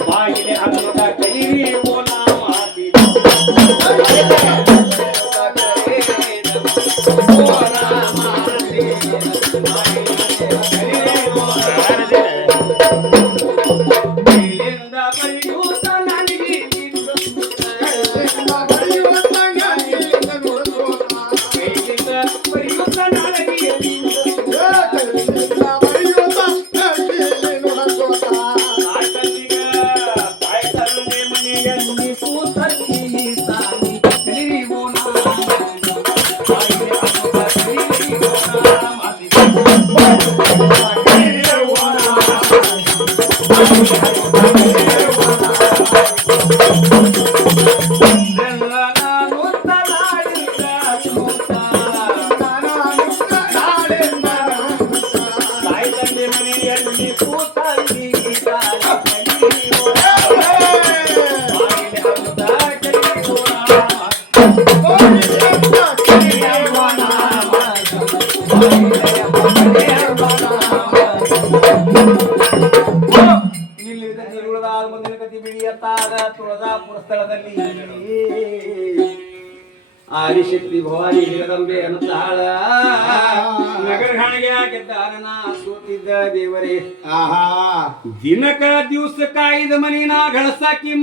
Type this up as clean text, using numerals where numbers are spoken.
ಬಾಗಿಲೆ ಹನುಮತ ಕೈರಿ ಓ ನಾಮ ಹಾಸಿದ ತುಳಜಾಪುರ ಸ್ಥಳದಲ್ಲಿ ಆದಿಶಕ್ತಿ ಭವಾನಿ ಜಗದಂಬೆ ಅನ್ನುತ್ತಾಳ ನಗರ ಹಣೆಗೆ ಗೆದ್ದಾರನ ಸೋತಿದ್ದ ದೇವರೇ ದಿನಕ ದಿವಸ ಕಾಯ್ದ ಮನಿನ ಗಳಸಾಕಿ